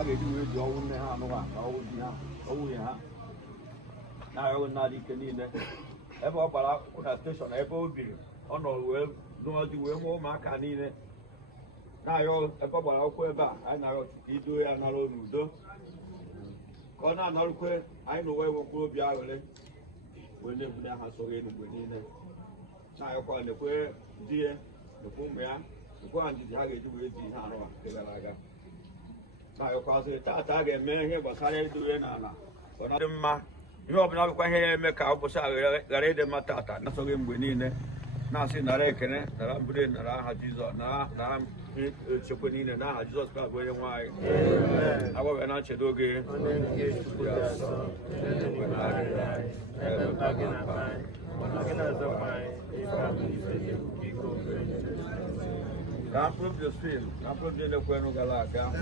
ha ga-eji wee ji ọnwụ nne ha anụwa na ọnwụ ya ha na-arịọ n'ala ike niile ebe ọ gbara akwụkwọ na steshọn ebe o biri ọ nọ wee dụọzi wee mụọ ụmụaka niile na-arịọ ebe ọ gbara akwụkwọ ebe a anyị na-arịọ ka ido ya nara n'udo ka ọ na-anọrụkwe anyị na ụwa ewe mkpụrụ obi aghụrị wee na-ebuli aha soghị elu mgbe niile na-arịọkwa nekwe di ya nekwe ụmụ ya nekwe ha ndidi ha ga-eji wee ji ihe arụ a nke gara aga na-arịọkwazị taata a ga-eme ihe gbasara idowe n'ala ọ na-adị mma ihe ọbụla bụkwa ihe ya eme ka ụbọchị a ghara ịdị mma taata na-asọghị mgbe niile na-asị nara ekene nara mbụre nara aha Jizọs nara echekwe niile n'aha Jizọs Kraịst bụ onye nwe anyị agbaghị na nchedo oge ka mkpụrụ obi na mkpụrụ obi elekwenụ gara aga